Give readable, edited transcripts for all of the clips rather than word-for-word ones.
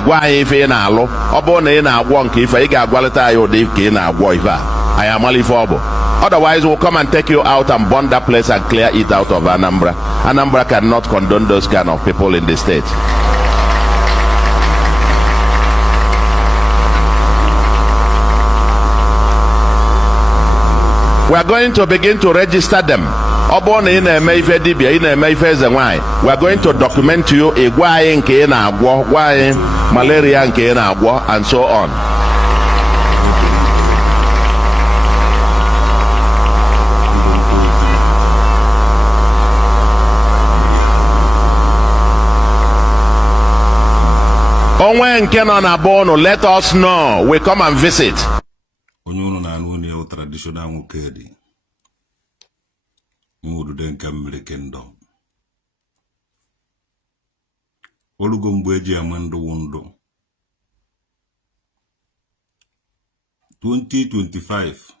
gwa anyị ife ị na-alụ. Ọ bụrụ na ị na-agwọ nke ife, ị ga-agwalịta anyị ụdị ka ị na-agwọ ife a. Anyị amala ife ọ bụ. Otherwise, we'll come and take you out and burn that place and clear it out of Anambra. Anambra cannot condone those kind of people in the state. We are going to begin to register them. We are going to document to you malaria and so on. Let us know. We come and visit. Traditional Mukedi Mudu Kamre Kendo Olugombeji Amando Wondo 2025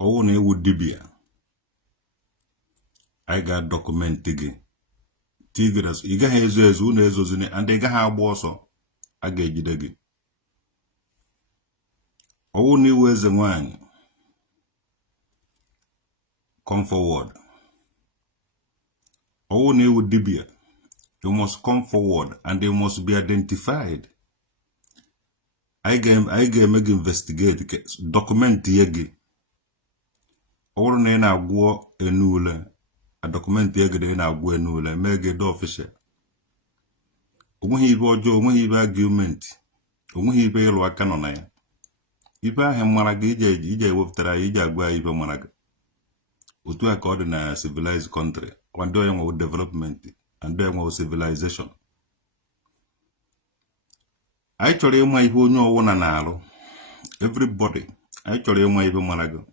Owane Wudibia I got document Tigras Iga Hezo Zune and they got also I gave you. Only ways the wine. Come forward. Only with Dibia. You must come forward and they must be identified. I make investigate, document yegi. All nena go enule. A document yegi na go enule. Make it official. Umuhi argument. Umuhi be lo akanonaya. Ipa hemaraga ije woftara ije agwa ipa maraga. Utu according na civilized country. Wando yango development. Ando yango civilization. Actually yama ipa onyo wana nalo. Everybody. Actually yama ipa maraga.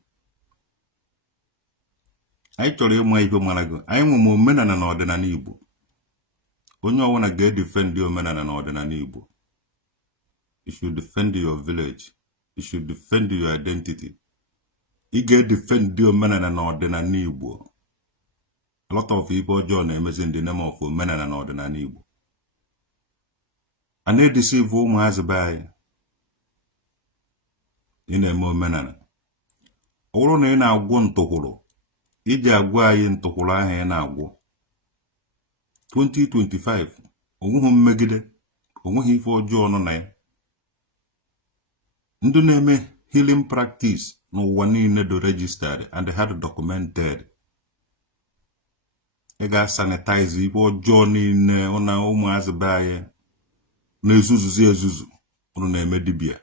Actually yama ipa maraga. Ayamo momena na ordinary Igbo. Onyo wana get defend your mena na ordinary Igbo. You should defend your village. You should defend your identity. You get defend your men and ordinary Igbo. A lot of people join them in the name of men and ordinary Igbo. And they deceive whom has by in a moment. All on in our one to holo. Ija guay in Tokola and Agwo 2025. Omuhum Megide. Omuhi for John on I. Ndu neme healing practice no one need to register and they had documented. Ega sanitize ibo journey ne ona umuazi baye nezuzu ono neme dibia.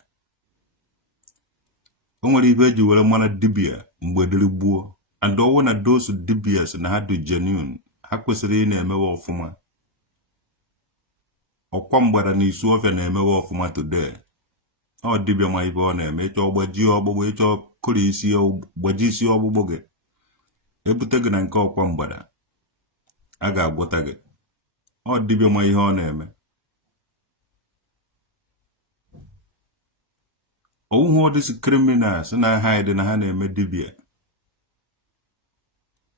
Onwere ibe ji were mana dibia mgbe dirigbuo and all na those dibias na had genuine ha kwesiri na emewe ofuma. Okwa mgbara na isu ofia na emewe ofuma today. Ọ dibịa ma ibe ọ na-eme ịchọ gbaji ọgbụgbọ ịchọ kụrụ isi gbaji isi ọgbụgbọ gị ebute gị na nke ọkwa mgbada a ga-agwọta gị. Ọ dibịa ma ihe ọ na-eme. Ọwụhụ ọ dịsị criminals na hide na ha na-eme dibịa.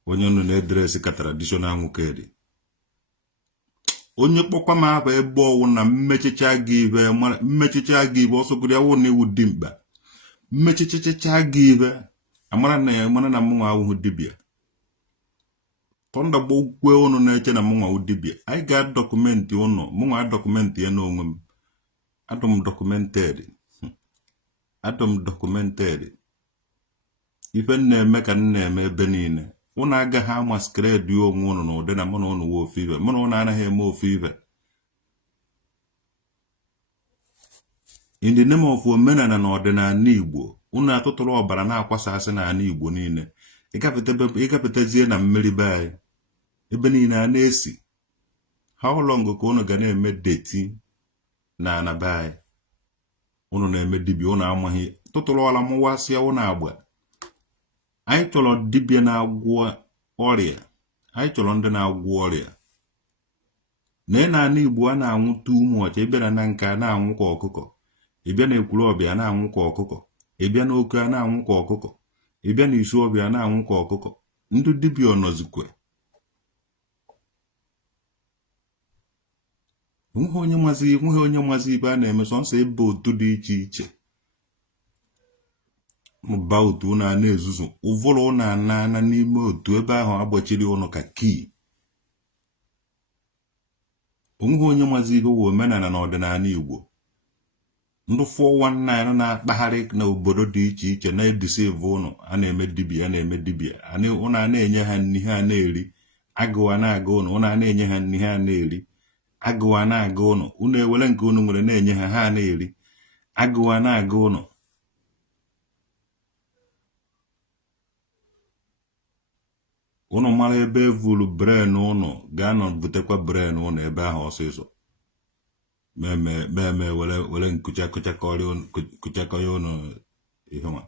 Onye nọ na-edresi ka traditional Mukedi. Onye kpọkwa m aba ebe ọwụ na mmechicha gị ibe ọsọgoro ya wụ na iwu dị mkpa. Mmechicha gị ibe amara na mụnwa awụhụ dibịa. Tọnda gbogwe ụnụ na-eche na mụnwa awụ dibịa. Anyị ga-dokumenti ụnụ mụnwa dokumenti ya n'onwe m. Adọm documented. Ife na-eme ka na-eme ebe niile. Ụnụ agaghị amasquerade onwe ụnụ na ụdị na mụ na ụnụ wụ ofu ibe. Mụ na ụnụ anaghị eme ofu ibe. In the name of omenala na ọdịnala Igbo, ụnụ atụtụrụ ọbara na-akwasa asị na ala Igbo niile. Ịgapụtazie na mmiri be anyị. Ebe niile a na-esi. How long ka ụnụ ga na-eme deti na ana be anyị? Ụnụ na-eme dibịa ụnụ amaghị. Tụtụrụ ọla mụwasịa ụnụ agba. Anyị chọrọ dibịa na-agwọ ọrịa. Anyị chọrọ ndị na-agwọ ọrịa. Na Igbo a na-anwụ too much. Ịbịa na nke a na-anwụ ka ọkụkọ. Ịbịa na Ekwulọbịa a na-anwụ ka ọkụkọ. Ịbịa na Oke a na-anwụ ka ọkụkọ. Ịbịa na Isuọbịa a na-anwụ ka ọkụkọ. Ndị dibịa ọnọzikwe. onye mazi ibe a na-eme sọnsọ ebe otu dị iche iche mụba otu ụnụ a na-ezuzu ụvụrụ ụnụ ana n'ime otu ebe ahụ agbachiri ụnụ ka kii. Onye mazi ibe wụ omenala na ọdịnala Igbo. Ndị 419 na-akpagharị n'obodo dị iche iche na-edisive ụnụ a na-eme dibia ụnụ a na-enye ha nri ha na-eri, agụwa na-aga ụnụ a na-enye ha nri ha na-eri, agụwa na-aga ụnụ ewere nke ụnụ nwere na-enye ha ha na-eri, agụwa na-aga ụnụ. Ụnụ mara ebe evulu bren ụnụ ga-anọ butekwa bren ụnụ ebe ahụ ọsịsọ meme were nkụchakọ ya ụnụ ihe nwa.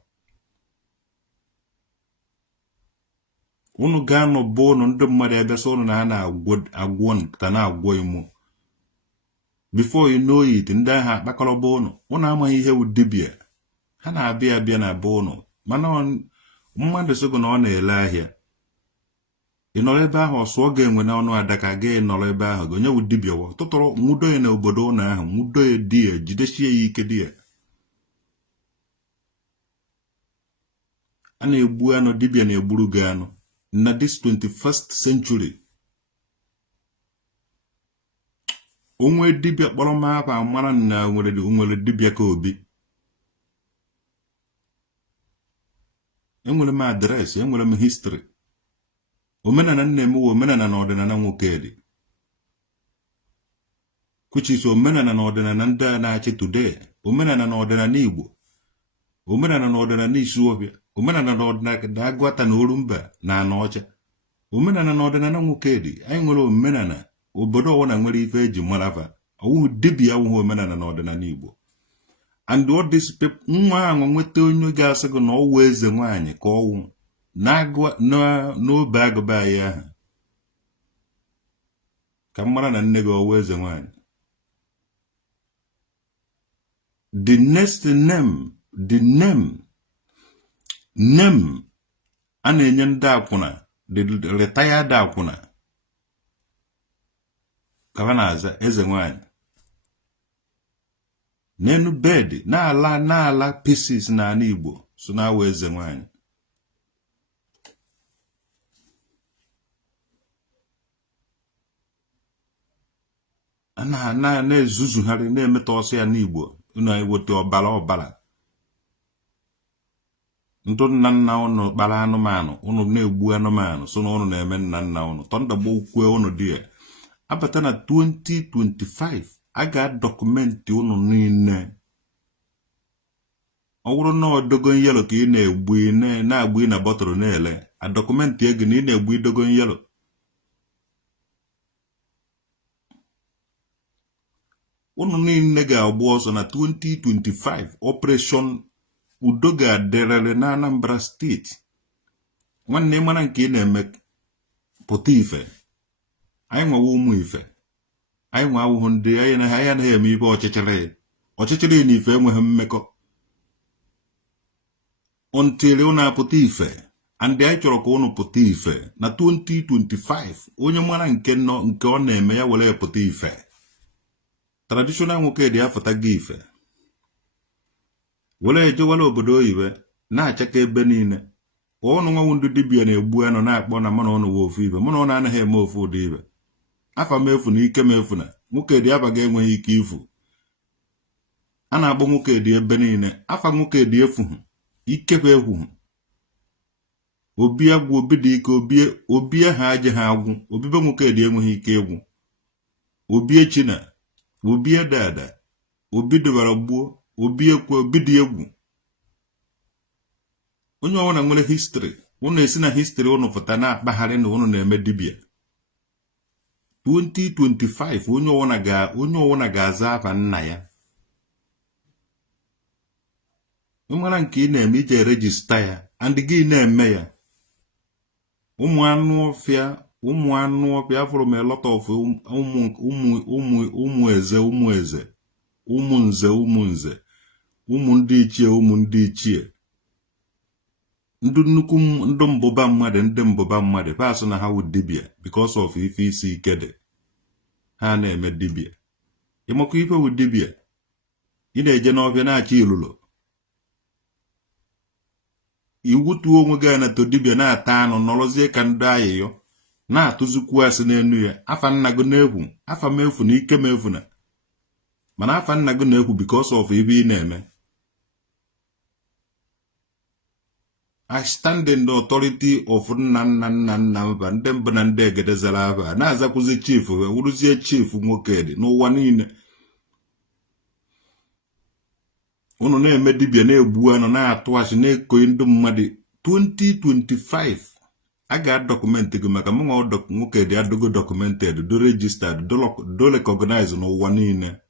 Ụnụ ga-anọ bụ ụnụ ndị mmadụ ebe sọ ụnụ na ha na-agwọ nta na-agwọ imo. Before you know it, ndị ahụ akpakọrọba ụnụ amaghị ihe wụ dibia. Ha na-abịa na be ụnụ mana mmadụ sịgo na ọ na-ele ahịa. Ị nọrọ ebe ahụ ọsụọ ga-enwe na ọnụ adaka ga nọrọ ebe ahụ gị onye wụ dibia wa tụtụrụ nwudo ya n'obodo ụnụ ahụ, nwudo ya di ya, jidesie ya ike di ya. A na-egbu anụ, dibia na-egburu gị anụ na this 21st century. Onwe dibia kpọrọ m apa mara na nwere dibia ka Obi. Enwere m adreesị, enwere m history. Omenala nna-eme omenala na ọdịnala nwoke dị. Kuchisi omenala na ọdịnala ndị a na-achị today, omenala na ọdịnala Igbo, omenala na ọdịnala Isuọbịa, omenala na ọdịnala na Agụata na Orumba na Anọcha, omenala na ọdịnala nwoke dị. Anyị nwere omenala, obodo ọwụna nwere ife eji marava, ọwụhụ dibia awụhụ omenala na ọdịnala Igbo. And all these people, nwa ahụ nweta onye ga-asị gị na ọwụ eze nwaanyị ka ọwụ n'obe agụba anyị ahụ ka mara na nne gị ọwụ eze nwaanyị. The next name a na-enye ndị akwụna, the retired akwụna ka ha na-aza eze nwaanyị. N'enu bed na-ala pieces n'ala Igbo so na-awụ eze nwaanyị. Na-ezuzugharị na-emeta ọsọ ya n'Igbo na-eweta ọbara. Ndụ nna nna ụnụ kpara anụmanụ, ụnụ na-egbu anụmanụ so na ụnụ na-eme nna ụnụ tọndagbo ukwe ụnụ dị ya. Abata na 2025 a ga-adọkụmentị ụnụ niile. Ọ bụrụ na dogon yelo ka ị na-egbu na-agbu na bọtụrụ na-ele, adọkụmentị ego na ị na-egbu dogon yelo. Ụnụ niile ga-agba ọsọ na 2025 Operation Udo ga-adịrịrị na Anambra steeti. Nwanne mana nke ị na-eme pụta ife. Anyị nwewa ụmụ ife, anyị nwe awụhụ ndị anyị anaghị eme ibe ọchịchịrị na ife enweghị mmekọ ontiri ụnụ apụta ife. Andị anyị chọrọ ka ụnụ pụta ife na 2025. Onye mara nke ọ na-eme ya were pụta ife. Traditional nwoke dị afọta gị ife were ejewala obodo oyibo na-achaka ebe niile. Ọnụ nwanwu ndị dibia na-egbu anụ na-akpọ na mana ọnụ wa ofu ibe, mana ọ na-anaghị eme ofu ụdị ibe. Afa m efu na ike m efu na nwoke dị abaghị enweghị ike ifu. A na-akpọ nwoke dị ebe niile, afa nwoke dị efuhụ, ike bụ ekwuhụ. Obi agwụ, obi dị ike, obi ha aje ha agwụ, obibe nwoke dị enweghị ike egwu. Obi echina, obi edada, obi dịbara gbuo, obi ekwe, obi dị egwu. Onye ọwụna nwere history, ụnụ esi na history ụnụ fụta na-akpagharị na ụnụ na-eme dibia. 2025 onye ọwụna ga-aza afa nna ya. Ịmara nke ị na-eme ije rejista ya and gị na-eme ya. Ụmụ anụ ọfịa fụrụ m a lot of ụmụ eze, ụmụ ndị ichie, ndị nnukwu ndị mbụba mmadụ pasụ na ha wụ dibia because of ife isi ike dị ha na-eme dibia. ịmakọ ife wụ dibịa ị na-eje n'ọbịa na-achọ ilulo iwu tuo onwe gị na to dibịa na-ata anụ nọrọzie ka ndị ayịyọ na-atụzikwu asị n'enu ya afa nna gị na-ekwu afa m efu na ike m efu na mana afa nna gị na-ekwu because of ibe ị na-eme. I stand in the authority of nna mba ndị mbụ na ndị egede zara aba na-azakwuzi chief wuruzie chief nwoke dị n'ụwa niile. Unu na-eme dibịa na-egbu anụ na-atụ asị na-ekoyi ndị mmadụ. 2025 a ga-adọkụmentị gị maka mụnwa nwoke dị adịgo documented do registered do recognize n'ụwa niile.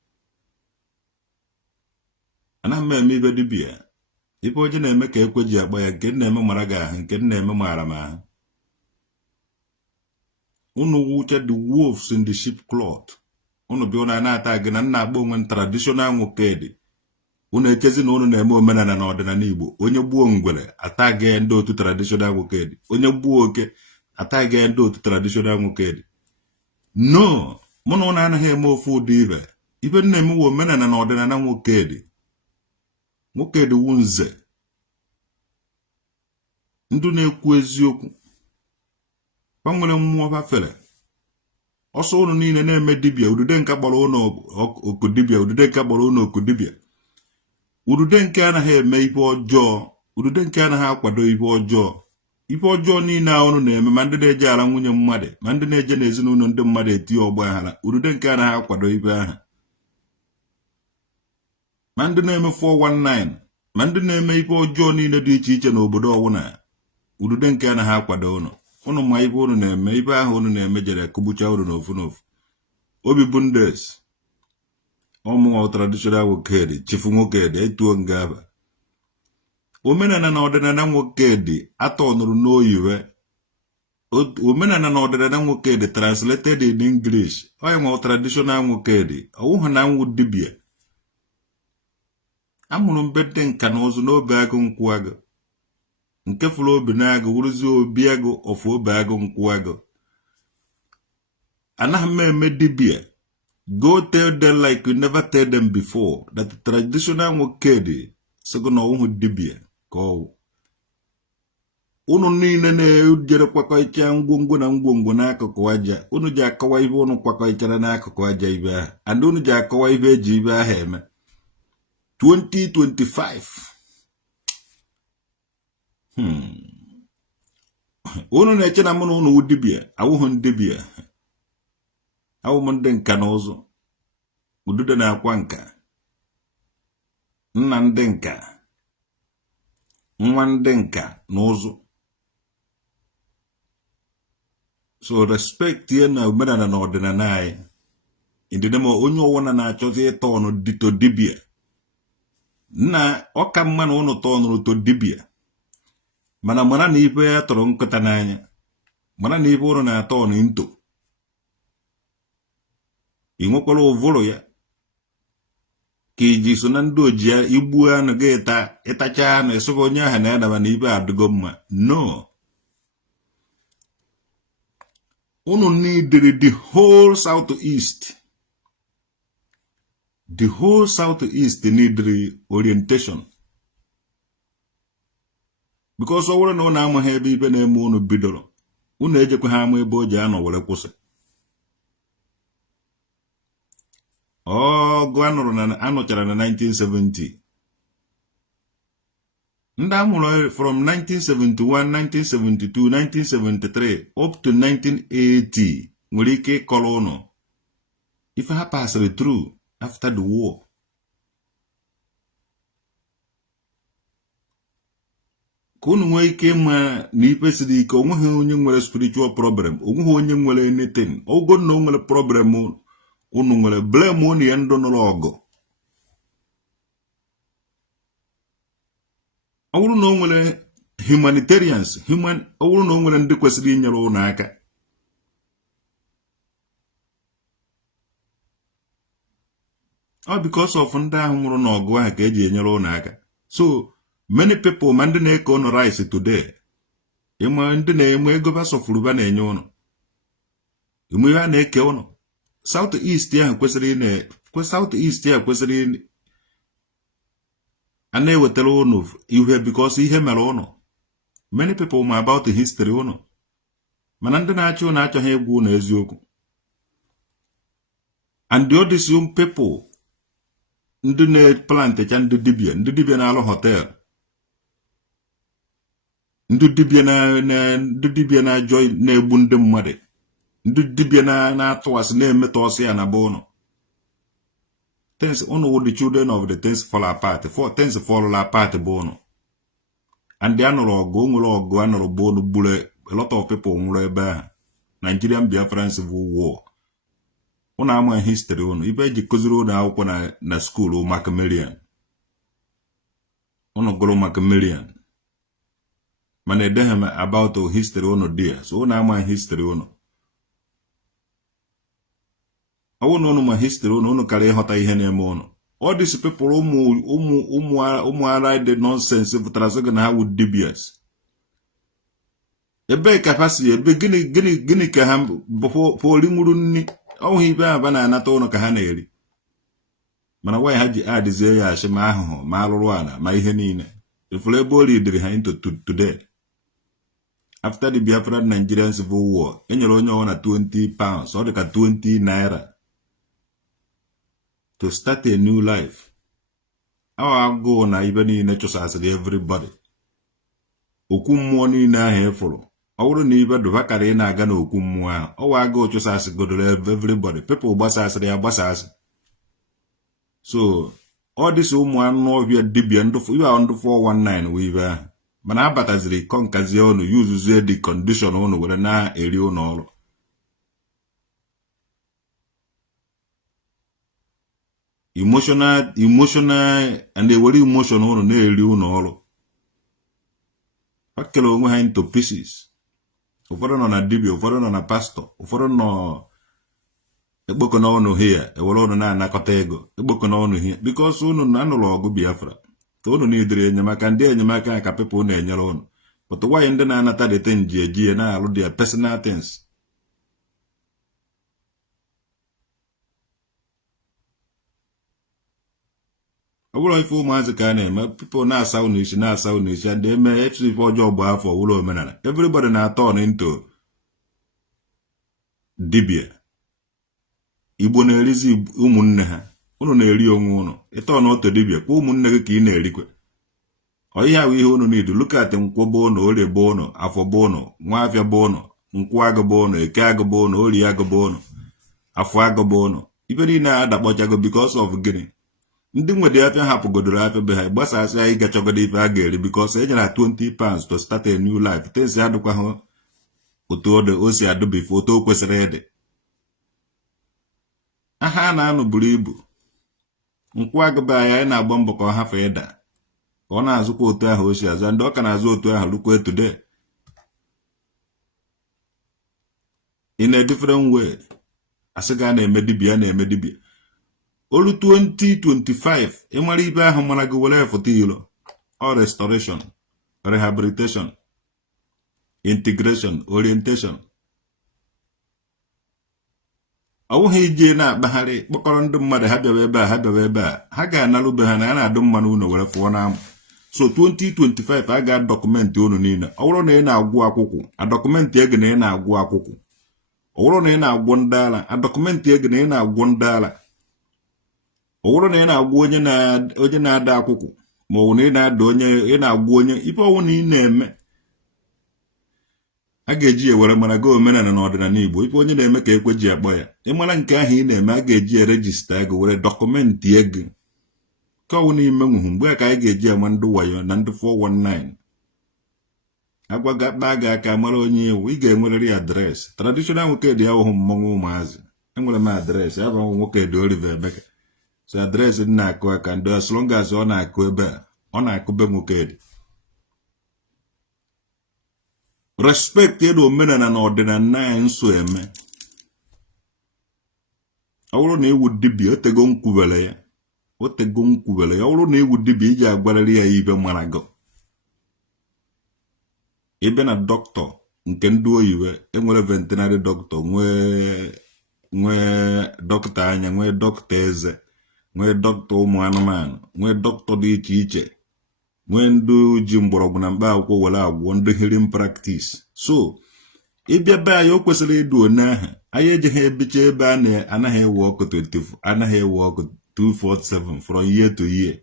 Ana m eme ibe dibịa ibe onye na-eme ka ekwe ji agba ya nke na-eme mara gị ahụ nke na-eme mara m ahụ. Unu wuche the wolves in the sheep cloth. Unu bịa na na-ata gị na nna agba onwe traditional nwoke dị. Unu echezi na unu na-eme omenala na ọdịnala Igbo. Onye gbuo ngwere ataghị ndị otu traditional nwoke dị. Onye gbuo oke ataghị ndị otu traditional nwoke dị. No, mụ na unu anaghị eme ofu ụdị ibe. Ibe na-emewe omenala na ọdịnala nwoke dị. Nwoke dị wu nze. Ndụ na-ekwu eziokwu. Gbanwere mmụọ bafere. Ọsọ unu niile na-eme dibịa udude nke gbara unu oku dibịa udude nke gbara unu oku dibịa. Udude nke anaghị eme ife ọjọọ. Udude nke anaghị akwado ife ọjọọ. Ife ọjọọ niile a unu na-eme ma ndị na-eje ala nwunye mmadụ ma ndị na-eje n'ezinụlọ ndị mmadụ eti ọgba aghara. Udude nke anaghị akwado ife ahụ. Ma ndị na-eme 419 ma ndị na-eme ife ọjọọ niile dị iche iche n'obodo ọwụna. Udude nke anaghị akwado unu. Unu ma ife unu na-eme ife ahụ unu na-eme jere kụgbucha unu n'ofu n'ofu. Obi bundes ọmụnwa traditional nwoke dị chifu nwoke dị etuo nga aba. Omenala na ọdịnala nwoke dị atọ nụrụ n'oyiwe. Omenala na ọdịnala nwoke dị translated in English. Onye nwa traditional nwoke dị ọwụhụ na nwụ dibịa. Amụrụ mbede nka na ụzụ n'obe agụ nkwụ agụ. Nke fụrụ obi na-agụ wuruzie obi agụ ofu obe agụ nkwụ agụ. Anaghị m eme dibịa. Go tell them like you never tell them before that the traditional nwoke dị sịgụ na ọwụhụ dibịa ka ọwụ. Unu niile na-ejere kwakọicha ngwongwo na ngwongwo n'akụkụ aja. Unu ji akọwa ibe unu kwakọichara n'akụkụ aja ibe ahụ. And unu ji akọwa ibe eji ibe ahụ eme. 2025 unu na-eche na mụ na unu dibịa awụhụ ndibịa. Awụ m ndị nka na ụzụ. Udude na-akwa nka. Nna ndị nka. Nwa ndị nka na ụzụ. So respect ye na omenala na ọdịnala anyị. Indidemo onye ọwụna na-achọzi ịta ọnụ dito dibịa. Nna ọka mma na unu tọnụrụ to dibịa. Mana mara na ife ya tọrọ nkụta n'anya. Mara na ife unu na-atọ ọnụ into. I nwekwara ụvụrụ ya. Ka iji so na ndị oji igbu anụ gị ịtacha anụ esobe onye ahụ na-adaba na ibe adịgo mma. No. Unu needed the whole southeast. The whole southeast needed orientation. Because ọ bụrụ na unu amaghị ebe ibe na-eme unu bidoro, unu ejekwa ha ama ebe o ji anọ were kwụsị. Ọgụ anụchara na 1970. Ndị amụrụ from 1971, 1972, 1973 up to 1980 nwere ike ịkọrọ unu ife ha pasịrị through after the war. Ka unu nwee ike ịma na ife siri ike onweghị onye nwere spiritual problem, onweghị onye nwere anything. Ogo na o nwere problem unu nwere blame unu ya ndụ nụrụ ọgụ. Ọ bụrụ na o nwere humanitarians, ọ bụrụ na o nwere ndị kwesịrị inyere unu aka. Ọ because of ndị ahụ nwụrụ n'ọgụ ahụ ka eji enyere unu aka. So many people ma ndị na-eke unu rice today. Ịma ndị na-eme ego basọfụrụba na-enye unu. Ịma ihe a na-eke unu. South East ahụ kwesịrị kwe South East ya kwesịrị a na-ewetara unu ihe because ihe mere unu. Many people ma about the history unu. Mana ndị na-achị unu achọghị egwu unu eziokwu. And the other young people ndị na-plant ndị dibia na-alụ hotel. Ndị dibia na-ajọ na-egbu ndị mmadụ. Ndị dibia na-atụasị na-emetọ ọsị ya na be unu. Things unu the children of the things fall apart. Things fall apart be unu. And they anụrụ ọgụ nwere ọgụ anụrụ be unu gburu a lot of people nwụrụ ebe ahụ. Nigerian Biafran Civil War. Unu ama history unu. Ibe eji kụziri unu akwụkwọ na school Macmillan. Unu gụrụ Macmillan. Mana edeghị about history unu there. So unu ama history unu. Unu ma history unu karịa ịghọta ihe na-eme unu. All these people ụmụ ara dị nonsense pụtara sị na ha wụ dibias. Ebe ka ha si ebe gịnị ka ha pụrụ nwuru nni ọhụụ ibe aba na-anata unu ka ha na-eri. Mana nwaanyị ha ji adịzie ya achị ma ahụhụ ma alụrụ ala ma ihe niile. Ifuru ebe o ridiri ha into today. After the Biafran Nigerian Civil War, enyere onye ọwụ na 20 pounds, ọ dị ka 20 naira. To start a new life. Our go na ibe niile chụsasịrị everybody. Okwu mmụọ niile ahụ efuru. Ọ bụrụ na ibe dụba kara ị na-aga n'okwu mmụọ ahụ. Ọwa agụ chụsasị godoro everybody. People gbasasịrị ya gbasasị. So, all this ụmụ anụ ọhịa dibia ndụ 419 wee ibe ahụ. Mana abataziri konkazie unu yuzuzie the condition unu were na-eri unu ọrụ. Emotional and they were emotional na-eri unu ọrụ. Ha kere onwe ha into pieces. Ụfọdụ nọ na dibia, ụfọdụ nọ na pastor, ụfọdụ nọ ekpoko na ọnụ here, ewere ọnụ na-anakọta ego, ekpoko na ọnụ here, because unu na-anụrụ ọgụ Biafra. Ka unu na-edere enyemaka, ndị enyemaka ka people na-enyere unu. But why ndị na-anata the thing ji eji na-alụ their personal things? Ọ bụrụ ife ụmụazị ka a na-eme, people na-asa unu isi and eme etu ife ọjọọ bụ afọ ụlọ omenala. Everybody na-turn into dibia. Igbo na-erizi ụmụnne ha. Unu na-eri onwe unu. Ịtọ na otu dibia kwa ụmụnne gị ka ị na-erikwe. Ọ ihe ahụ ihe unu niile look at nkwọ bụ unu, orie bụ unu, afọ bụ unu, nwaafịa bụ unu, nkwụ agụ bụ unu, eke agụ bụ unu, orie agụ bụ unu, afọ agụ bụ unu. Ibe niile adakpọchago because of gịnị? Ndị nwede afịa hapụgodoro afịa be ha gbasasị anyị gachọgodo ife a ga-eri because e nyere 20 pounds to start a new life. Tensi adịkwaghị otu o si adụ bifo otu o kwesịrị ịdị. Aha a na-anụ buru ibu. Nkwụ agụba anyị na-agba mbọ ka ọ hafụ ịda. Ka ọ na-azụkwa otu ahụ o si azụ ndị ọ ka na-azụ otu ahụ lukwe today. In a different way. Asị ga na-eme dibia. Olu 2025, ịmara ibe ahụ mara gị were foto ilo. Or restoration, rehabilitation, integration, orientation. Ọ bụghị ije na-akpagharị kpọkọrọ ndị mmadụ ha bịawa ebe a. Ha ga-analụbe ha na ya na-adụ mmanụ unu were fụọ n'amụ. So 2025 a ga-adọkụmentị unu niile. Ọ bụrụ na ị na-agwụ akwụkwọ, adọkụmentị ego na ị na-agwụ akwụkwọ. Ọ bụrụ na ị na-agwụ ndị ala, adọkụmentị ego na ị na-agwụ ndị ala. Ọ bụrụ na ị na-agwụ onye na-ada akwụkwọ, ma ọ bụ na ị na-ada onye ị na-agwụ onye ife ọwụ na ị na-eme. A ga-eji ewere mara gị omenala na ọdịnala Igbo. Ife onye na-eme ka ekwe ji akpọ ya. Ịmara nke ahụ ị na-eme a ga-eji erejista ego were dọkụmentị ego. Ka ọwụ n'ime nwuhu mgbe ka anyị ga-eji ama ndị wayo na ndị 419. Agwa ga-akpa gị aka mara onye iwu ị ga-enwerịrị adreesị. Traditional nwoke dị ahụhụ mmọnwụ ụmụazị. Enwere m adreesị ya bụ nwoke dị Oliver Ebeke. So adreesị dị na-akụ aka ndị as long as ọ na-akụ ebe a ọ na-akụbe nwoke dị. Respect edo omenala na ọdịnala anyị nso eme. Ọ bụrụ na iwu dibia otego nkwubele ya. Ọ bụrụ na iwu dibia iji agwarịrị ya ibe mara gị. Ebe na dọkịta nke ndị oyiwe enwere veterinary doctor nwee nwee dọkịta anya, nwee dọkịta eze, nwee dọkịta ụmụ anụmanụ, nwee dọkịta dị iche iche, nwee ndị ji mgbọrọgwụ na mkpa akwụkwọ were agwọ, ndị healing practice. So ịbịa be anyị o kwesịrị ịdụ one ahụ. Anyị ejighị ebicha ebe a anaghị ewe ọkụ 24, anaghị ewe ọkụ 247 from year to year.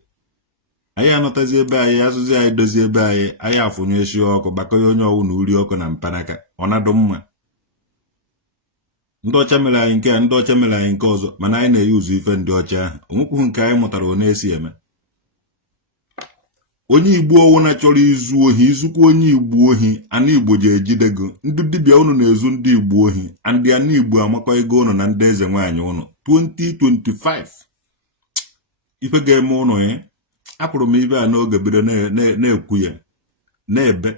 Anyị anọtazi ebe anyị, asụzi anyị dozie ebe anyị afụnyesi ọkụ, gbakọnye onye ọwụ na uri ọkụ na mpanaka. Ọ na-adụ mma. Ndị ọcha mere anyị nke a, ndị ọcha mere anyị nke ọzọ, mana anyị na-eyi ụzọ ife ndị ọcha ahụ. Onwekwughị nke anyị mụtara ọ na-esi eme. Onye Igbo ọwụna chọrọ izu ohi, izukwa onye Igbo ohi, ana Igbo ji ejide go. Ndị dibịa unu na-ezu ndị Igbo ohi, ndị ana Igbo amakọ ego unu na ndị eze nwaanyị unu. 2025 ife ga-eme unu ya. Apụrụ m ibe a n'oge bido na-ekwu ya na-ebe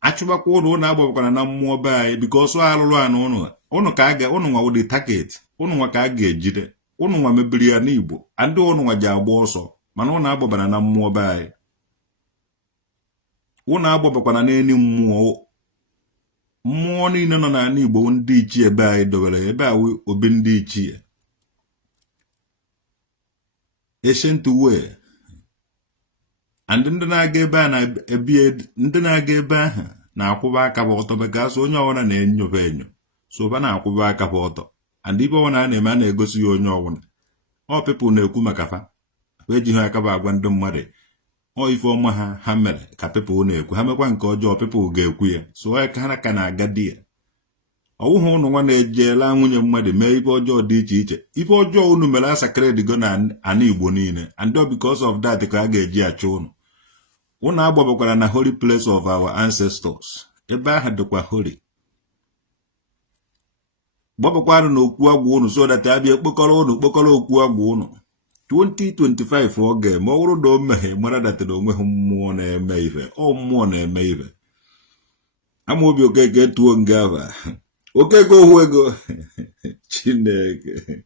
achụbakwa unu na-agbabakwara na mmụọ be anyị, bikos alụrụ anụ unu ka unu nwa ụdị taket, unu nwa ka a ga-ejide, unu nwa mebiri ya n'Igbo, ndị unu nwa ji agba ọsọ, mana unu agbabara na mmụọ be anyị. Unu agbabakwana n'eni mmụọ niile nọ n'ala Igbo ndị ichie ebe anyị dobere ebe a obi ndị ichie ancient way. And ndị na-aga ebe a na-ebie, ndị na-aga ebe ahụ na-akwụba aka bụ ọtọ, begasị onye ọbụla na-enyoba enyo, so ba na-akwụba aka bụ ọtọ. And ibe ọbụla a na-eme a na-egosi ya onye ọbụla. Ọ people na-ekwu maka fa ejighị aka bụ agwa ndị mmadụ ọ ife ọma ha mere ka people na-ekwu, ha mekwa nke ọjọọ people ga-ekwu ya. So ha ka na-aga di ya. Ọwụhụ unu nwa na-ejela nwunye mmadụ mee ife ọjọọ dị iche iche. Ife ọjọọ unu mere asakred go na ana Igbo niile, and because of that ka a ga-eji achụ unu. Unu agbabakwara na holy place of our ancestors. Ebe ahụ dịkwa holy. Gbabakwarụ na okwu agwụ unu so that abịa kpokọrọ okwu agwụ unu. 2025 oge ma ọ bụrụ na o meghe mara datara onwe ha mmụọ na-eme ife. Ọ mmụọ na-eme ife. Amaobi Okeke tuo nga ahụ. Okeke ohu ego. Chineke.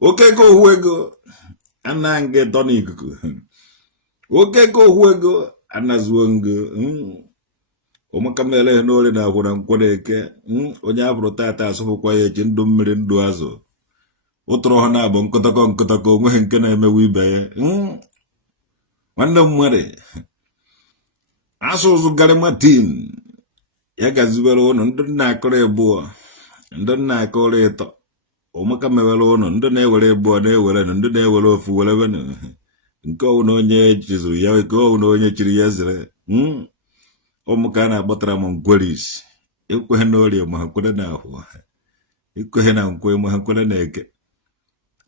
Okeke ohu ego. Anange dọna ikuku. Okeke ohu ego. Anazuo ngo. Ụmụaka mere n'ole na akwụna nkwọdeke. Onye abụrụ tata asụfụkwa ya echi ndụ mmiri ndụ azụ. Ụtụrụ ha na-abụ nkụtakọ onweghị nke na-emewe ibe ya. Nwanne mmadụ. Asụ ụzụ gari Martin. Ya gaziwere ụnụ ndị na-akọrọ ebụọ, ndị na-akọrọ ịtọ. Ụmụaka mewere ụnụ ndị na-ewere ebụọ na-ewere ndị na-ewere ofu werewenu. Nke ọwụ na onye chizuru ya, nke ọwụ na onye chiri ya zere. Ụmụaka na-agbatara m nkweris. Ekweghị na orie ma ha kwere na ahụ. Ekweghị na nkwe ma ha kwere na eke.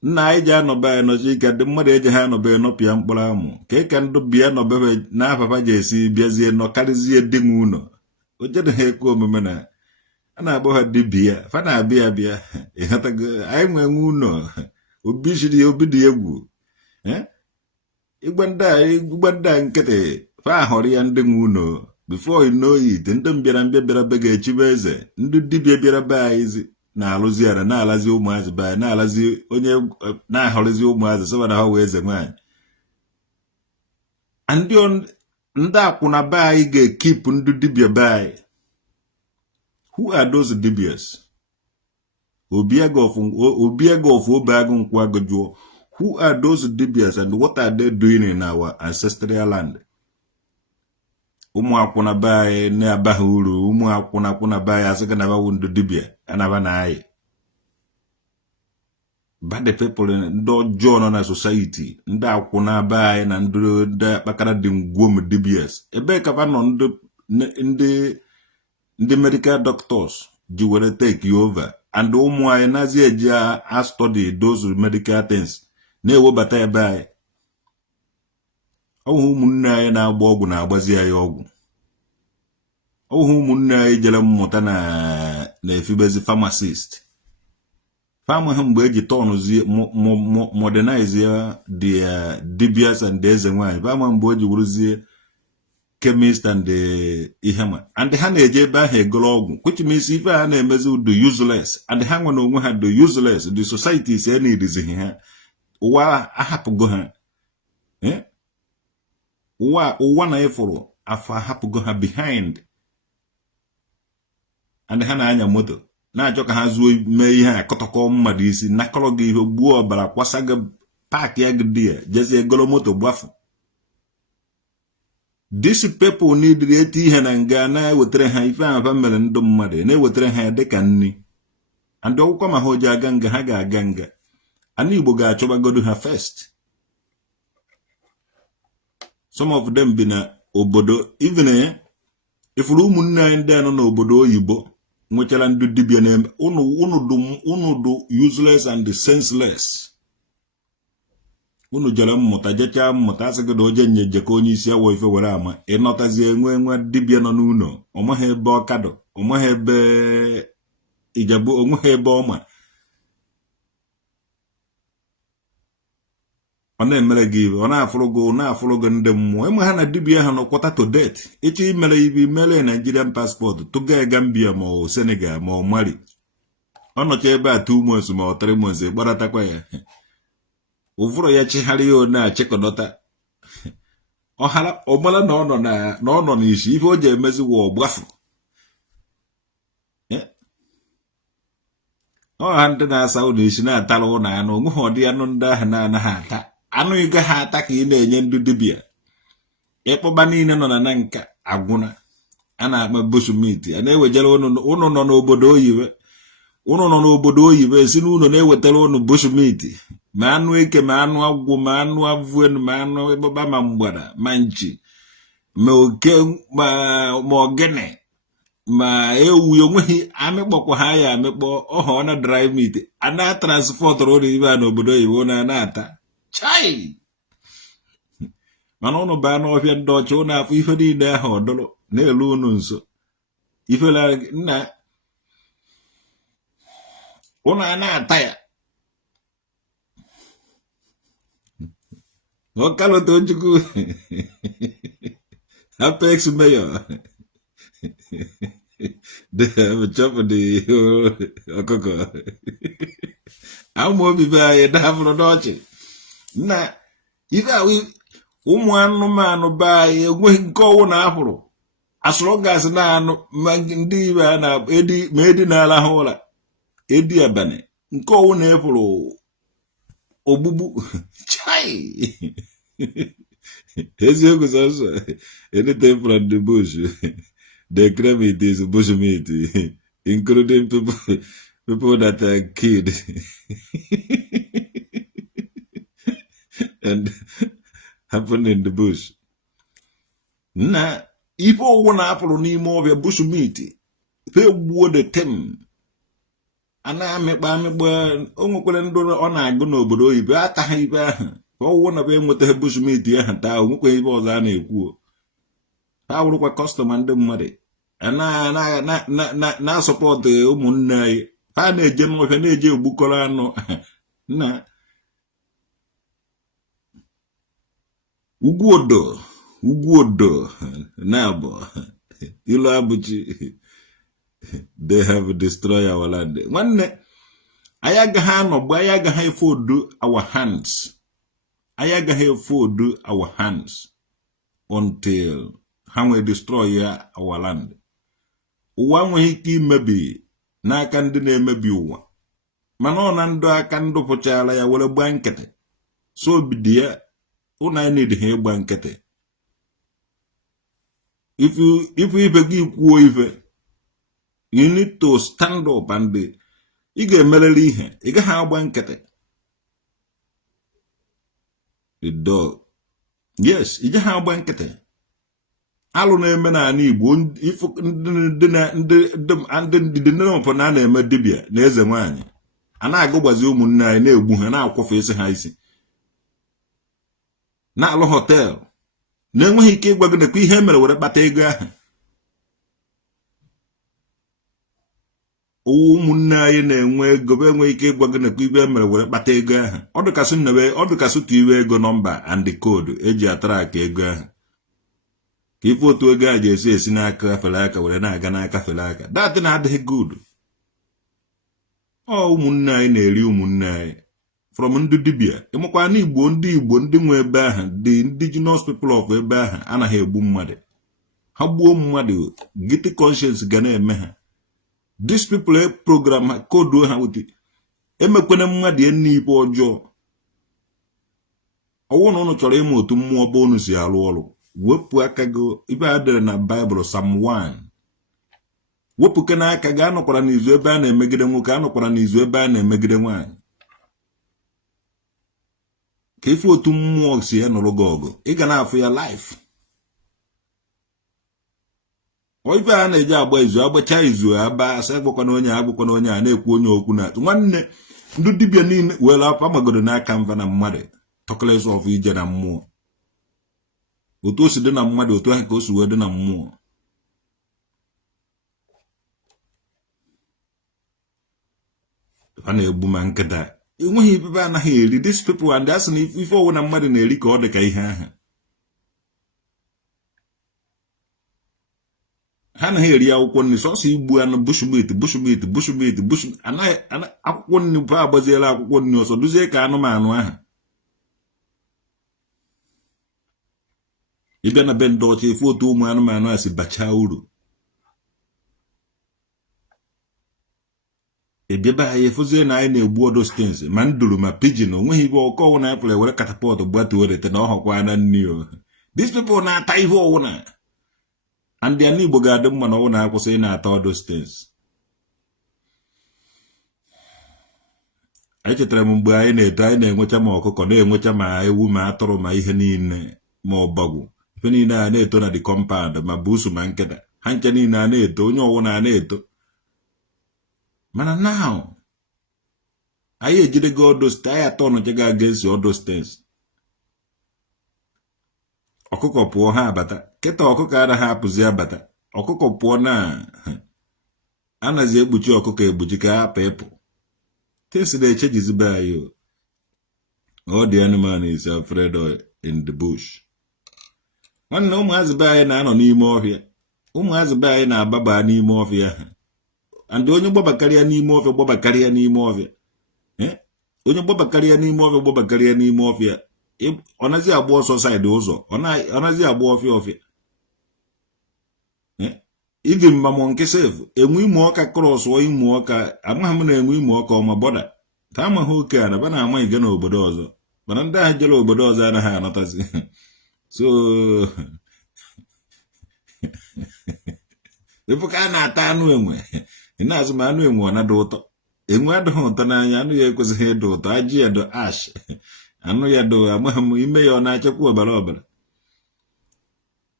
Nna anyị ji anọbe anyị nọchi ike ndị mmadụ eji ha anọbe nọpịa mkpụrụ amụ. Ka ndụ bịa nọbebe na afaba ji esi bịazie nọkarịzie dị nwe ụnọ. O jede ha ekwe omume na a na-agbọ ha dibịa fa na-abịa abịa ịghọtago anyị nwe ụnọ obi shiri ya obi dị egwu igwe ndị a nkịtị fa ahọrọ ya ndị nwe ụnọ before you know it. Ndị bịara be ga-echibe eze, ndị dibịa bịara be anyị na-alụzi ara na-alazi ụmụazị be anyị na-alazi onye na-ahọrọzi ụmụazị sọba na ha wee eze nwaanyị. Ndị akwụna be anyị ga-ekipụ ndị dibịa be anyị. Who are those dibias? Obiago of Obago Nkwago Jụọ. Who are those dibias and what are they doing in our ancestral land? Ụmụ akwụna be anyị na-abaghị uru, ụmụ akwụna be anyị asị na bawu ndị dibịa anaba na anyị. Bad people ndị ọjọọ nọ na society, ndị akwụna be anyị na ndị akpakara dị ngwom dibias. Ebe ka fa nọ ndị medical doctors ji were take over, and ụmụ anyị nazi eji a study those medical things na-ewebata ebe anyị. Ọwụ ụmụnne anyị na-agba ọgwụ na-agbazi anyị ọgwụ. Ọwụ ụmụnne anyị jere mmụta na-efibezi pharmacist. Farmer ha mgbe eji tọnụzie modernize the dibias and the eze nwaanyị. Farmer mgbe o ji wuruzie chemist and ihema. And ha na-eje ebe ahụ egolo ọgwụ, which means ife ha na-emezi the useless, and ha nwe na onwe ha the useless. The society is enidizighi ha. Ụwa ahapụgo ha. Ụwa na efuru afọ ahapụgo ha behind. And ha na-anya moto. na-achọ ka ha zuo mee ihe akọtọkọ mmadụ isi nakọrọ gị ihe gbuo ọbara kwasa gị paakị ya gị dị ya jezie egolo moto gbafu. These people need eti ihe na nga na-ewetara ha ife ahụ mere ndụ mmadụ na-ewetara ha dịka nri. And ọgwụkwọ ma ha oji aga nga ha ga-aga nga. Ana Igbo ga-achọbagodo ha first. Some of them bi na obodo even ifuru ụmụnne anyị ndị nọ n'obodo oyibo nwechara ndị dibịa na-eme unu do useless and senseless. Unu jere mmụta jechaa mmụta asịgodo oje nyeje ka onye isi awọ ife were ama ịnọtazie nwe dibịa nọ n'ụlọ ọmaghị ebe ọkadọ ọmaghị ebe Ijabu onweghị ebe ọma ọ na-emere gị ibe ọ na-afụrụ gị ndị mmụọ ịma ha na dibịa ha nọkwata to date ịchọ imere ibe imere Nigerian passport tụga Gambia ma ọ Senegal ma ọ Mali ọ nọcha ebe a 2 months ma ọ 3 months gbaratakwa ya ụvụrụ ya chigharị ya na-achịkọdọta ọhara ọmala na ọ nọ n'isi ife o ji emezi wa ọgbafu. Ọha ndị na-asa ụlọ isi na-atara ụlọ anụ onweghị ọdị anụ ndị ahụ na-anaghị ata anụ ịga ha ata ka ị na-enye ndị dibịa ịkpọba niile nọ na nka agwụna a na-akpa bushmeat a na-ewejere ụnụ nọ n'obodo oyibo esi n'ụlọ na-ewetara ụnụ bushmeat ma anụ eke ma anụ agwụ ma anụ avụenu ma anụ ịkpọba ma mgbada ma nchi ma oke ma ogene ma ewu onweghị amịkpọkwa ha ya amịkpọ ọha ọ na dry meat a na-transpọtụrụ ụlọ ibe a n'obodo oyibo na-ata chai mana ụnụ baa n'ọhịa ndị ọcha ụnụ afọ ife niile ahụ ọdụrụ na-elu ụnụ nso ifela nna ụnụ a na-ata ya ọkalụta Ojukwu Apex Mayor they have chopped the ọkụkọ ụmụ obibi anyị dapụrụ n'ọchị na ife ahụ ụmụ anụmanụ be anyị enweghị nke ọwụ na apụrụ asụrụ gasị na anụ ma ndị ibe a na ma edi na-alahụ ụra edi abalị nke ọwụ na-epụrụ ogbugbu chai eziokwu sọsọ anything from the bush they claim it is bushmeat, including people that are killed and happen in the bush. Na ife ọwụ na-apụrụ n'ime ọbịa bushmeat pe gbuo the tem a na-amịkpa o nwekwara ndị ọ na-agụ n'obodo oyibo ataghị ibe ahụ ọwụ na be enwetaghị bushmeat ahụ taa onwekwa ibe ọzọ a na-ekwu ha wụrụkwa kọstọma ndị mmadụ na-asọpọtụ ụmụnne anyị ha na-eje n'ọhịa na-eje egbukọrọ anụ na ugwu odo na-abụ ilu abụchi they have destroyed our land. Nwanne anyị agaghị anọgbu anyị agaghị efodu our hands until ha nwee destroy our land. Ụwa nweghị ike imebi n'aka ndị na-emebi ụwa mana ọ na ndụ aka ndụ pụchara ya were gbaa nkịtị so bidi ya ụna anyị need ha ịgba nkịtị ife ibe gị kwuo ife you need to stand up and ị ga-emerịrị ihe ị gaghị agba nkịtị the dog yes ị gaghị agba nkịtị alụ na-eme n'ala Igbo ndị na na-eme dibịa na eze nwaanyị a na-agụgbazi ụmụnne anyị na-egbu ha na-akwọfe isi ha isi na-alụ họteelụ na-enweghị ike ịgwa gị nekwa ihe mere were kpata ego ahụ. Ụmụnne anyị na-enwe ego bụ enweghị ike ịgwa gị nekwa ibe mere were kpata ego ahụ. Ọ dụkasị tụ iwe ego nọmba and koodu eji atara aka ego ahụ ka ife otu ego a ji esi n'aka fere aka were na-aga n'aka fere aka datị na-adịghị good. Ụmụnne anyị na-eri ụmụnne anyị from ndị dibịa ịmakwa na Igbo ndị nwe ebe ahụ the indigenous people of ebe ahụ anaghị egbu mmadụ. Ha gbuo mmadụ guilty conscience ga na-eme ha These people a program code ha with emekwene mmadụ enni ife ọjọọ. Ọwụ na unu chọrọ ịma otu mmụọ bụ unu si arụ ọrụ. Wepụ aka gị ibe a dere na Bible Psalm 1. Wepụ ke n'aka gị anọkwara n'izu ebe a na-emegide nwoke, anọkwara n'izu ebe a na-emegide nwaanyị. Ka ife otu mmụọ si ya nụrụ gị ọgụ, ị ga na-afụ ya life. Ife a na-eji agba izu agbacha izu aba asa agbakwana onye a na-ekwu onye okwu na nwanne ndị dibịa niile were afọ amagodo n'aka mva na mmadụ tọkọlesi ọfụ ije na mmụọ. Otu o si dị na mmadụ otu ahụ ka o si wee dị na mmụọ. A na-egbu ma nkịta enweghị ife anaghị eri. These people and asị na ife ọwụ na mmadụ na-eri ka ọ dị ka ihe ahụ. Ha anaghị eri akwụkwọ nri sọsọ igbu anụ bushmeat anaghị akwụkwọ nri bụ agbaziela akwụkwọ nri ọsọ duzie ka anụmanụ ahụ. Ịbịa na be ndị ọcha efe otu ụmụ anụmanụ a si bachaa uru. Ebiebe anyị efuzie na anyị na-egbu odo stins ma nduru ma pidgin onweghị ibe ọkọ ọwụ na apụl ewere katapọtụ gbatuo rete na ọhọkwa na nri o. These people na-ata ihe ọwụ na and ndị Igbo ga-adị mma na ọwụ na-akwụsị ị na-ata odo stins. Anyị chetara m mgbe anyị na-eto anyị na-enwecha ma ọkụkọ na-enwecha ma ewu ma atụrụ ma ihe niile ma ọbọgwụ ife niile a na-eto na the compound ma buusu ma nkịta ha nche niile a na-eto onye ọwụ na na-eto. Mana now anyị ejide go odo stins anyị atọ nọche ga against odo stins. Ọkụkọ pụọ ha abata kịta ọkụkọ anaghị apụzi abata. Ọkụkọ pụọ na anaghị ekpuchi ọkụkọ ekpuchi ka hapụ ịpụ. Things na-eche jizibe anyị o. All the animal is afraid in the bush. Nwanne ụmụazị be anyị na-anọ n'ime ọhịa. Ụmụazị be anyị na-agbaba n'ime ọhịa ha. And onye gbabakarịa n'ime ọfịa gbabakarịa n'ime ọfịa. Onye gbabakarịa n'ime ọfịa gbabakarịa n'ime ọfịa. Ọ naghị agba ọsọ saịdị ụzọ, ọ naghị agba ọfịa. Even ma nke sef enwe ime ọka cross o ime ọka amaghị m na enwe ime ọka ọma bọda. Ta amaghị oke a na ba na-ama ige n'obodo ọzọ. Mana ndị ahụ jere obodo ọzọ anaghị anọtazi. So ebe ka a na-ata anụ enwe. Ị na-azụ ma anụ enwe ọ na-adị ụtọ. Enwe adịghị ụtọ n'anya, anụ ya ekwesịghị ịdị ụtọ, ajị ya do ash. Anụ ya do amaghị m ime ya ọ na-achekwa ọbara ọbara.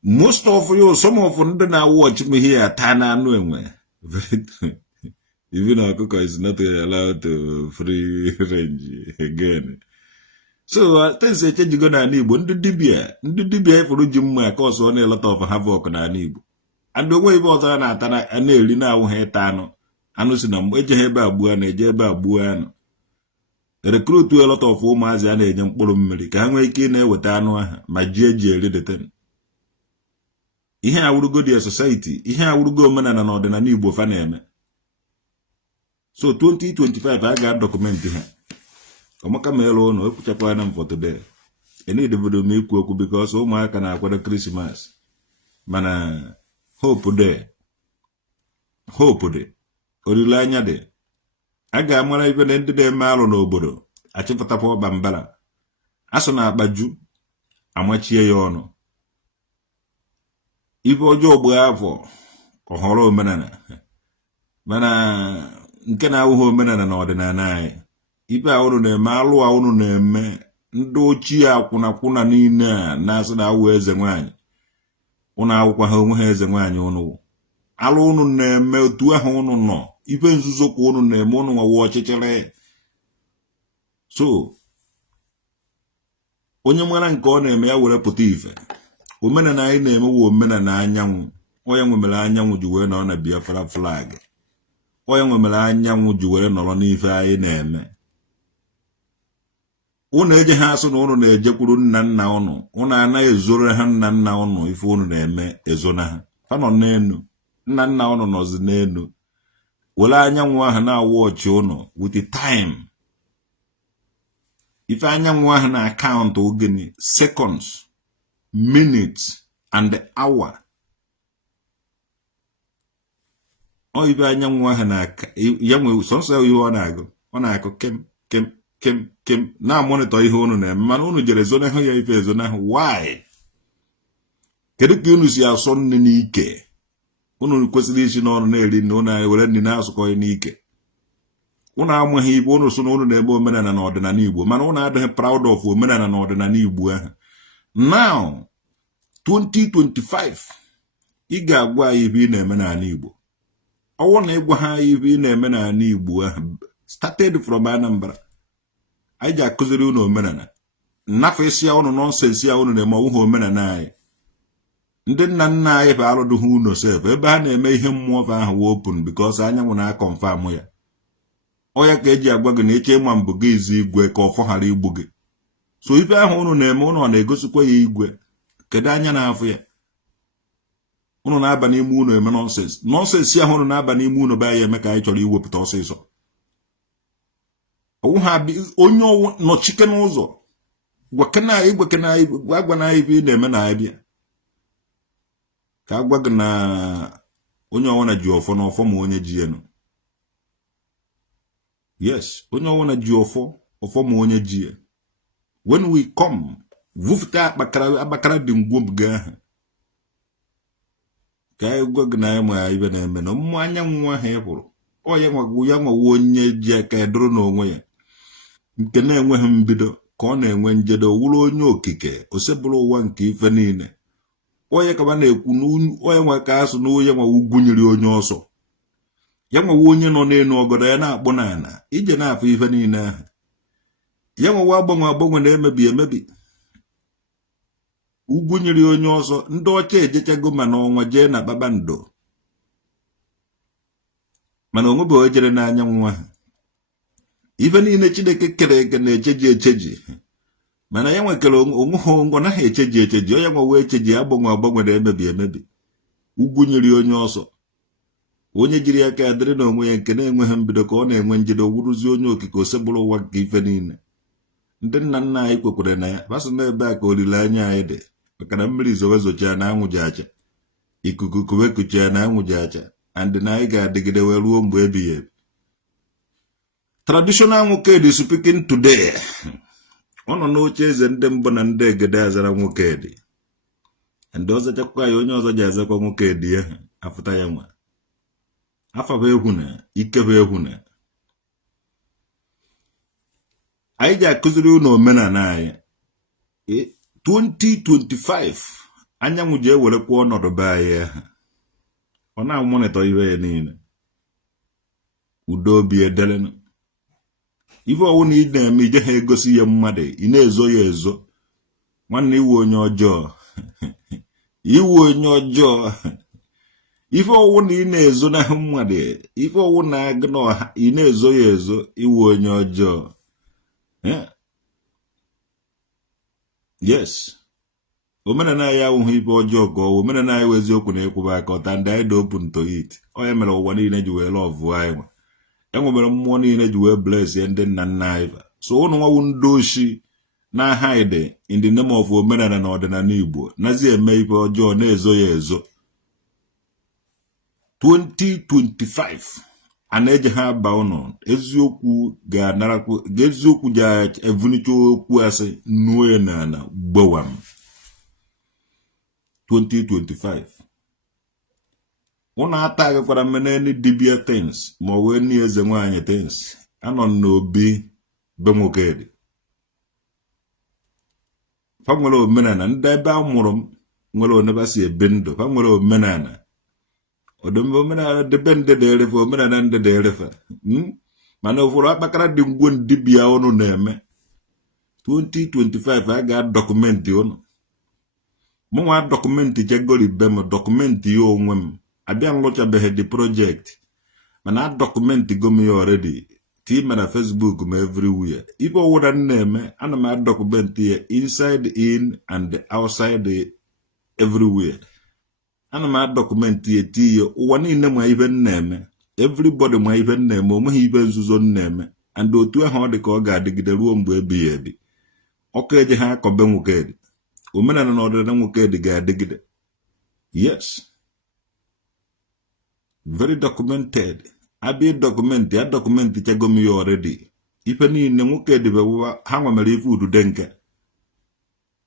Most of you, some of ndị na-watch me here taa na anụ enwe. Even ọkụkọ is not allowed to free range again. So things echejigo n'ala Igbo. Ndị dibịa ifuru ji mma ka ọsọ na-elota of havoc n'ala Igbo. And onwe ibe ọzọ na-ata na-eri na-awụghị ịta anụ si na eje ebe agbuo na-eje ebe agbuo anụ. Recruit a lot of ụmụazị a na-enye mkpụrụ mmiri ka ha nwee ike na-eweta anụ ahụ ma ji eji eri deten. Ihe awurugo the society, ihe awurugo omenala na ọdịnala Igbo fa na-eme. So 2025 a ga-dokumenti ha. Ọmaka mere ụnụ ekwuchakwana m for today. Enedibodo m ikwu okwu because ụmụaka na-akwado Christmas. Mana hope dị. Olileanya dị. A ga-amara ibe na ndị na-eme alụ n'obodo achịpụtakwa ọba mbara. Asọ na-akpaju amachie ya ọnụ. Ife ọjọọ gbe afọ ọhọrọ omenala. Mana nke na-awụghị omenala na ọdịnala anyị. Ife ahụrụ na-eme alụ ahụrụ na-eme ndị ochie akwụnakwụna niile a na-asị na awụ eze nwaanyị. Ụnụ akwụkwa ha onwe ha eze nwaanyị ụnụ. Alụ ụnụ na-eme otu ahụ ụnụ nọ. Ife nzuzo kwa ụnụ na-eme ụnụ nwawa ọchịchịrị. So onye nwere nke ọ na-eme ya were pụta ife. Omenala anyị na-eme wo omenala anyanwụ. Onye nwemere anyanwụ ji wee nọrọ na Biafra flag. Onye nwemere anyanwụ ji were nọrọ n'ife anyị na-eme. Ụnụ eje ha asụ na ụnụ na-ejekwuru nna nna ụnụ. Ụnụ anaghị ezoro ha nna ụnụ ife ụnụ na-eme ezona ha. Ha nọ n'enu. Nna ụnụ nọzi n'enu. Were anyanwụ ahụ na-awụ ọchị ụnụ with the time. Ife anyanwụ ahụ na akaụntụ ogene seconds, minutes and hour. ọ ibe anyanwụ ahụ na-aka ya nwe sọsọ ihe ọ na-akụ kem na-amonitọ ihe unu na-eme mana unu jere zonahụ ya ife ezonahụ why kedu ka unu si asọ nne n'ike unu kwesịrị isi n'ọrụ na-eri nne unu were nri na-asụkọ n'ike unu amaghị ibe unu so na unu na-eme omenala na ọdịnala Igbo mana unu adịghị proud of omenala na ọdịnala Igbo ahụ. Now 2025 ị ga-agwa anyị ibe ị na-eme n'ala Igbo. Ọwụ na ịgwa ha ibe ị na-eme n'ala Igbo ahụ started from Anambra. Anyị ji akụziri unu omenala nnafesi ya unu nonsense ya unu na-eme ọwụghị omenala anyị. Ndị nna nna anyị bụ alụdụghị unu sef ebe ha na-eme ihe mmụọ ahụ open because anyanwụ na-akọnfam ya. Oya ka eji agwa gị na eche ịma mbụ gị izu igwe ka ọfọ ghara igbu gị. So ife ahụ unu na-eme unu na-egosikwa ya igwe kedu anya na-afụ ya. Unu na-aba n'ime unu eme nonsense ahụ unu na-aba n'ime unu ba ya eme ka anyị chọrọ iwepụta ọsịsọ. Onye nọchike n'ụzọ gwakena anyị ibe ị na-eme na abịa ka agwa gị na onye ọwụna ji ọfọ na ọfọ ma onye ji enu. Yes, onye ọwụna ji ọfọ ma onye ji ya. When we come vufta abakara dị ngwomga ahụ ka anyị gwa gị na anyị ma ibe na-eme na mmụ anyanwụ ahụ ị hụrụ ya nwawo onye ji aka edoro n'onwe ya nke na-enweghị mbido ka ọ na-enwe njedo wụrụ onye okike osebụrụ ụwa nke ife niile. Onye ka ba na-ekwu onye nwe ka asụ na onye nwe ugwu nyiri onye ọsọ ya nwewe onye nọ n'elu ọgọdọ ya na-akpọ n'ala ije na-afụ ife niile ahụ ya nwewe agbanwe na-emebi emebi. Ugwu nyiri onye ọsọ ndị ọcha ejechago mana ọnwa jee na kpakpando mana onwe bụ ojere n'anyanwụ ahụ. Ife niile Chineke kere eke na-echeji mana ya nwekere onwe ha ngwa naghị echeji onye nwewe echeji agbanwe na-emebi emebi. Ugwu nyiri onye ọsọ onye jiri aka ya dịrị n'onwe ya nke na-enweghị mbido ka ọ na-enwe njedo wụrụzi onye okike osebụrụ ụwa nke ife niile. Ndị nna nna anyị kwekwere na ya basụ n'ebe a ka olileanya anyị dị maka na mmiri zocha na anwụ ji acha ikuku kuwe kuchia na anwụ ji acha and na anyị ga-adịgide wee ruo mgbe ebighị ebi. Traditional nwoke dị speaking today. Ọ nọ n'oche eze ndị mbụ na ndị egede azara nwoke dị ndị ọzọ chakwa ya onye ọzọ ji azakwa nwoke dị ya afụta ya nwa afa bụ egwu na ike bụ egwu na. Anyị ji akụziri unu omenala anyị 2025 anyanwụ ji ewerekwa ọnọdụ be anyị ahụ ọ na-amonitọ ihe ya niile udo obi edelenu ife ọwụ na ị na-eme ije ha egosi ya mmadụ ị na-ezo ya ezo nwanne iwe onye ọjọọ iwe onye ọjọọ ife ọwụ na ị na-ezo na mmadụ ife ọwụ na agụ na ọha ị na-ezo ya ezo iwe onye ọjọọ. Yes, omenala anyị awụghị ife ọjọọ ka ọwụ omenala anyị wezi okwu na ịkwụba aka ọta ndị anyị dị open to it. Onye mere ụwa niile ji wee lọvụ anyị nwa enwebere mmụọ niile ji wee bless ya ndị nna nna anyị. So ụnụ nwawu ndị oshi na hide in the name of omenala na ọdịnala Igbo nazi eme ife ọjọọ na-ezo ya ezo. 2025 a na-eje ha aba ụnụ eziokwu ga-anarakwu eziokwu ji evunite okwu asị nuo ya n'ala gbewam. 2025 ụnụ ata agakwara mmeneni dibia things ma wee ni eze nwaanyị things anọ n'obi be nwoke dị fa nwere omenala ndị ebe a mụrụ m nwere oneba si ebe ndụ fa nwere omenala odembe omenala debe ndị derefe omenala ndị derefe mana ụfọdụ akpakara dị ngwo dibia ụnụ na-eme. 2025 a ga-adọkụmentị ụnụ mụnwa dọkụmentị jegori be m dọkụmentị ya onwe m abịa nlụchabeghị the project mana adọkụmentị go m ya already tii na Facebook ma everywhere. Ife ọwụda na-eme ana m adọkụmentị ya inside in and outside everywhere. Ana m adọkụmentị ya tii ya ụwa niile ma ife na-eme everybody ma ife na-eme onweghị ife nzuzo na-eme and otu ahụ ọ dị ka ọ ga-adịgide ruo mgbe ebighị ebi. Ọkụ eje ha akọbe nwoke dị omenala na ọdịnala nwoke dị ga-adịgide. Yes, very documented. Abi document chago mi already. Ife niile nwoke debe ha nwemere ife ududenke.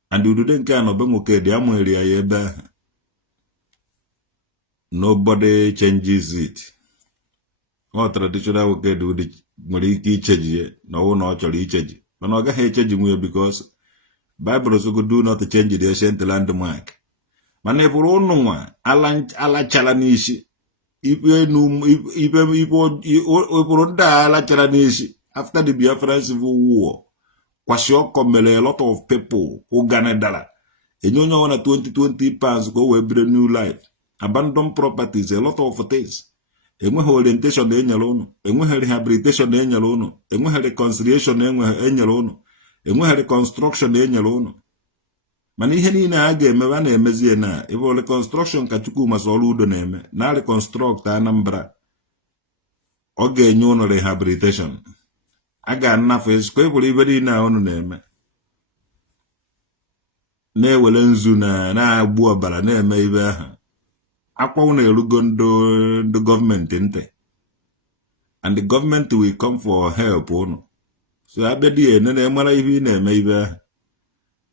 And ududenke anobe nwoke dị amụgheri ya ebe ahụ. Nobody changes it. All traditional nwoke dị nwere ike icheji na ọwụ na ọ chọrọ icheji. Mana ọ gaghị echeji nwe because Bible so do not change the ancient landmark. Mana ịbụrụ ụnụ nwa alachala n'isi. Ịbụrụ ndị a alachara n'isi after the Biafran Civil War. Kwashiọkọ mere a lot of people ụganedara. Enye onye ọwa na 20 pounds ka o wee bire new life. Abandon properties, a lot of things. Enweghị orientation enyere ụnụ. Enweghị rehabilitation enyere ụnụ. Enweghị reconciliation enyere ụnụ. Enweghị reconstruction enyere ụnụ. Mana ihe niile a ga-eme a na-emezie na ebe reconstruction ka Chukwuma Soludo na-eme na reconstruct Anambra. Ọ ga-enye ụnụ rehabilitation. A ga-anafe esikwa ịbụrụ ibe niile a ụnụ na-eme. Na-ewere nzu na-agbu ọbara na-eme ibe ahụ. Akwa ụnụ erugo ndị gọọmenti ntị. And the government will come for help ụnụ. So abịa dị enene mara ihe ị na-eme ibe ahụ.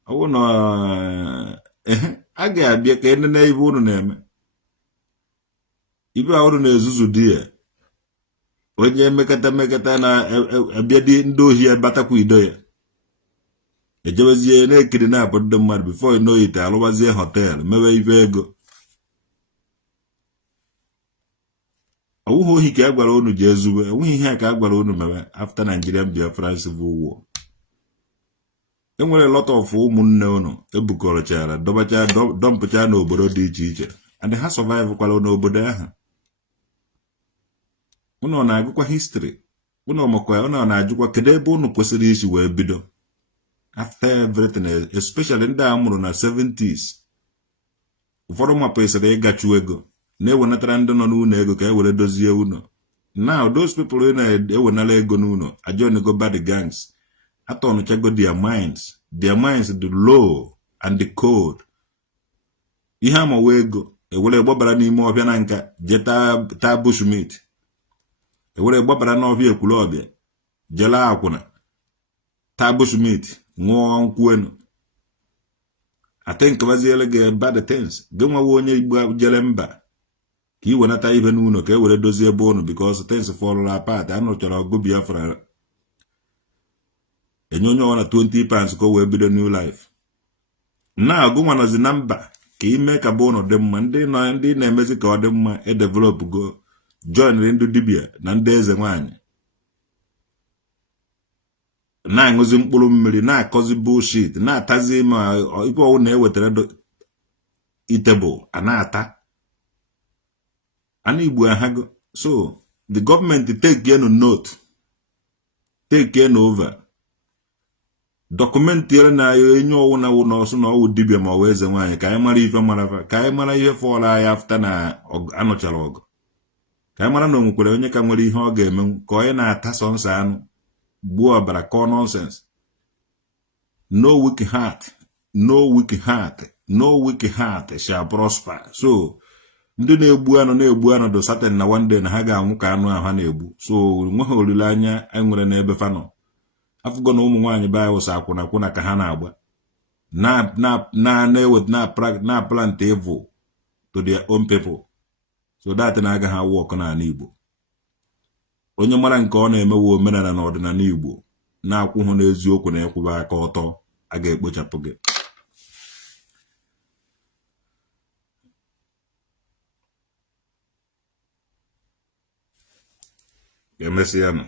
Ọwụ na a ga-abịa ka enene ibe ụnụ na-eme. Ibe ahụ na-ezuzu di ya. Onye mekata na-abịa dị ndị ohi abatakwa ido ya. Ejewezie na-ekiri na-apụ ndị mmadụ before you know it alụwazie hotel mewe ibe ego. Ọwụghị ohi ka a gwara unu ji ezube, onweghị ihe ka a gwara unu mewe after Nigerian Biafran Civil War. Enwere lot of ụmụnne unu ebukọrọchara dọmpụcha n'obodo dị iche iche and ha survive kwala n'obodo ahụ. Unu na-agụkwa history. Unu na-ajụkwa kedu ebe unu kwesịrị isi wee bido after everything, especially ndị a mụrụ na 70s. Ụfọdụ mapụsịrị ịgachu ego na-ewenatara ndị nọ n'ụlọ ego ka e were dozie ụlọ. Now those people na-ewenala ego n'ụlọ ajoinego bad gangs. Atọnụchago their minds the law and the code. Ihe amawa ego ewere gbabara n'ime ọbịa na nka jeta bushmeat. Ewere gbabara n'ọbịa ekwulọbịa jela akwụna taa bushmeat ṅụọ nkwuenu. I think waziele gị bad things. Gị nwawa onye Igbo jele mba ka i wenata ihe n'ụlọ ka e were dozie ebe ụnụ because things fall apart. Anụchara ọgụ Biafra enye onye ọwa na 20 pounds ka o wee bido new life. Na ọgụ nwanozi na mba ka ime ka bụ ụnụ dị mma. Ndị na-emezi ka ọ dị mma edevelop go join ndị dibia na ndị eze nwanyị na-aṅụzi mkpụrụ mmiri na-akọzi bullshit na-atazi ma ibe ọwụ na-ewetara itebụl a na-ata ana Igbo ahago. So the government take note, take over, document na enye ọwụ na ọsụ na ọwụ dibia ma ọwụ eze nwanyị ka anyị mara ife marafa ka anyị mara ihe fọrọ anyị after na anụchara ọgụ ka anyị mara na onwekwere onye ka nwere ihe ọ ga-eme ka onye na-ata sọnsọ anụ gbuo ọbara kọ nonsense. No weak heart shall prosper. So ndị na-egbu anụ do certain na one day na ha ga-anwụ ka anụ ahụ ha na-egbu. So nweghị olileanya anyị nwere n'ebe fanọ. Afụgo na ụmụ nwaanyị be anyị wụsa akwụna ka ha na-agba na plant evil to their own people. So that na agaghị awụ ọkụ n'ala Igbo. Onye mara nke ọ na-emewe omenala na ọdịnala Igbo na-akwụhụ n'eziokwu na ịkwụba aka ọtọ a ga-ekpochapụ gị. Emesịa nụ.